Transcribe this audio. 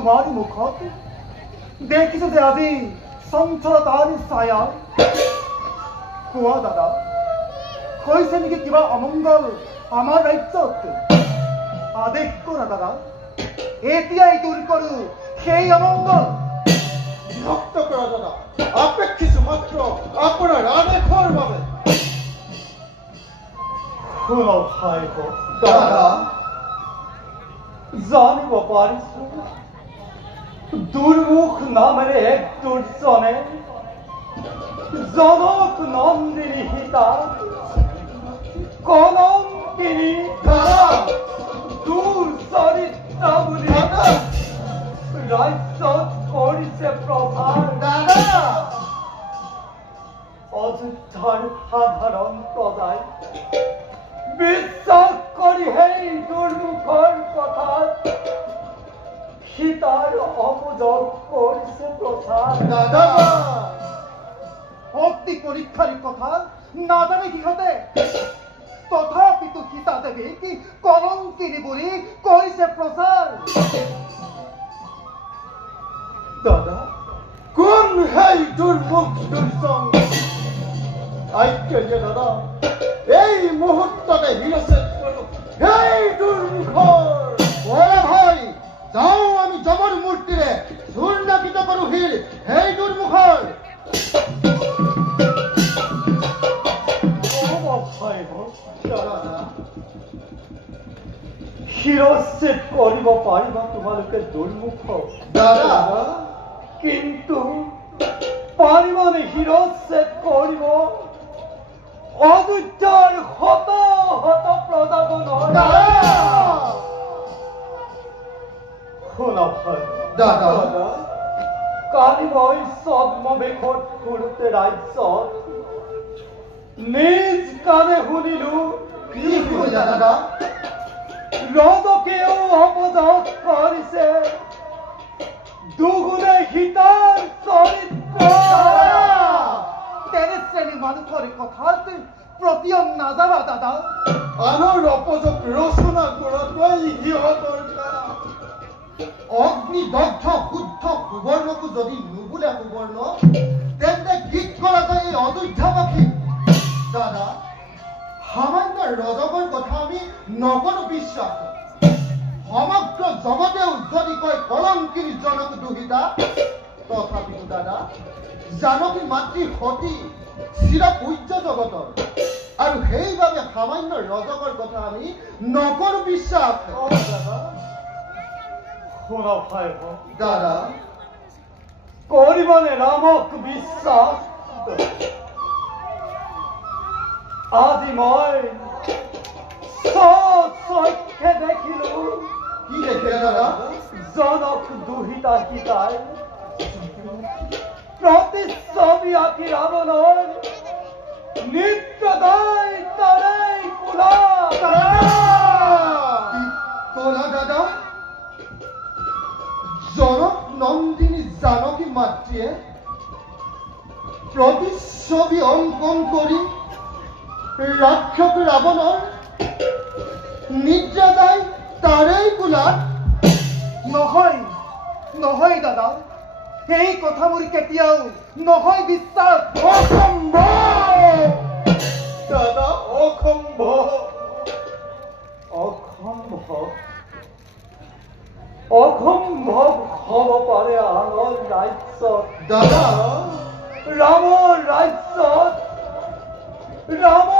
তোমাৰ মুখত দেখিছো যে আজি চঞ্চলতাৰ ছায়া কোৱা দাদা হৈছে নেকি কিবা অমংগল আমাৰ ৰাজ্যত আদেশ কৰা দাদা এতিয়াই দূৰ কৰো সেই অমংগল বিৰক্ত কৰা দাদা আপেক্ষিছো মাত্ৰ আপোনাৰ আদেশৰ বাবে শুনক ভাই দাদা জানিব পাৰিছো দুৰ্মুখ নামেৰে এক দুৰ্জনে জনক নন্দিনী সীতা কলংকিনী দুৰ্চৰিত্ৰা বুলি ৰাজ্যত কৰিছে প্ৰচাৰ অযোধ্যাৰ সাধাৰণ প্ৰজাই বিশ্বাস কৰি সেই দুৰ্মুখৰ কথাত সীতাৰ অপযোগ কৰিছে প্ৰচাৰ দাদা অগ্নি পৰীক্ষাৰ কথা নাজানে সিহঁতে তথাপিতো সীতা দেৱীক কলংকিনী বুলি কৰিছে প্ৰচাৰ দাদা কোন সেই দুৰ্মুখ দুৰ্জন আজ্ঞা দাদা এই মুহূৰ্ততে হিৰচেত কৰো সেই দুৰ্মুখৰ ভাই যাও আমি জবৰ মূৰ্তিৰে চূৰ্ণাকিত কৰো হিৰ সেই দুৰ্মুখৰ শিৰচ্ছেদ কৰিব পাৰিবা তোমালোকে দুৰ্মুখ দাদা কিন্তু পাৰিবানে শিৰচ্ছেদ কৰিব অযোধ্যাৰ শত শত প্ৰজাজনৰ শুনা ভাই দাদা কালি মই ছদ্মবেশত ঘূৰোতে ৰাজ্যত নিজ কাণে শুনিলো কি শুনিলা দাদা ৰজকেও অপযোগ কৰিছে দুগুণে সীতাৰ চৰিত্ৰ তেনে শ্ৰেণী মানুহৰ কথাত প্ৰতিয়ম নাযাবা দাদা আনৰ অপযোগ ৰচনা কৰাটোৱেই সিহঁতৰ কাম অগ্নিদগ্ধ শুদ্ধ সুবৰ্ণকো যদি নুবোলে সুবৰ্ণ তেন্তে গীত কৰা যায় এই অযোধ্যাবাসী দাদা সামান্য ৰজকৰ কথা আমি নকৰো বিশ্বাস সমগ্ৰ জগতেও যদি কয় কলংকিনী জনক দুহিতা তথাপিতো দাদা জানকী মাতৃ সতী চিৰ পূজ্য জগতৰ আৰু সেইবাবে সামান্য ৰজকৰ কথা আমি নকৰো বিশ্বাস শুনা ভাই দাদা কৰিবনে ৰামক বিশ্বাস আজি মই চক্ষে দেখিলো কি দেখিলে দাদা জনক দুহিতা সীতাই প্ৰতিচ্ছবি আঁকি ৰাৱণৰ নিত্যদায় তাৰেই কোলা কলা দাদা জনক নন্দিনী জানকী মাতৃয়ে প্ৰতিচ্ছবি অংকন কৰি ৰাক্ষস ৰাৱণৰ নিদ্ৰা যায় তাৰেই কোলাত নহয় নহয় দাদা এই কথাবোৰ কেতিয়াও নহয় বিশ্বাস অসম্ভৱ দাদা অসম্ভৱ অসম্ভৱ অসম্ভৱ হ'ব পাৰে আনৰ ৰাজ্যত দাদা ৰামৰ ৰাজ্যত ৰামৰ